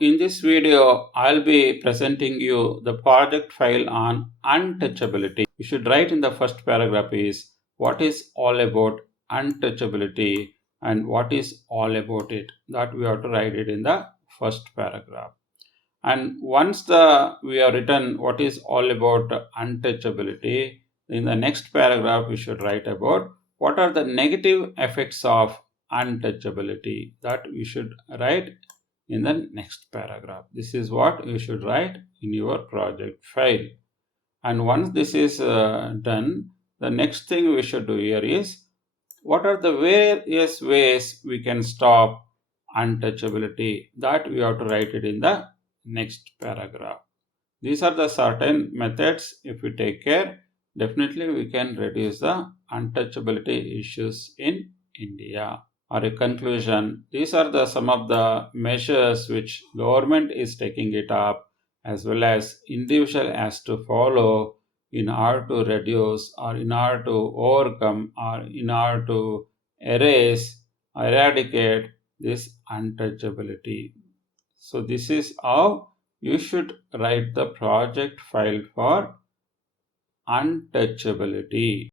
In this video, I'll be presenting you the project file on untouchability. You should write in the first paragraph is what is all about untouchability and what is all about it. That we have to write it in the first paragraph. And once we have written what is all about untouchability, in the next paragraph we should write about what are the negative effects of untouchability. That we should write in the next paragraph. This is what you should write in your project file. And once this is done, the next thing we should do here is what are the various ways we can stop untouchability. That we have to write it in the next paragraph. These are the certain methods. If we take care, definitely we can reduce the untouchability issues in India. Or a conclusion, these are the some of the measures which government is taking it up, as well as individual has to follow in order to reduce or in order to overcome or in order to erase or eradicate this untouchability. So this is how you should write the project file for untouchability.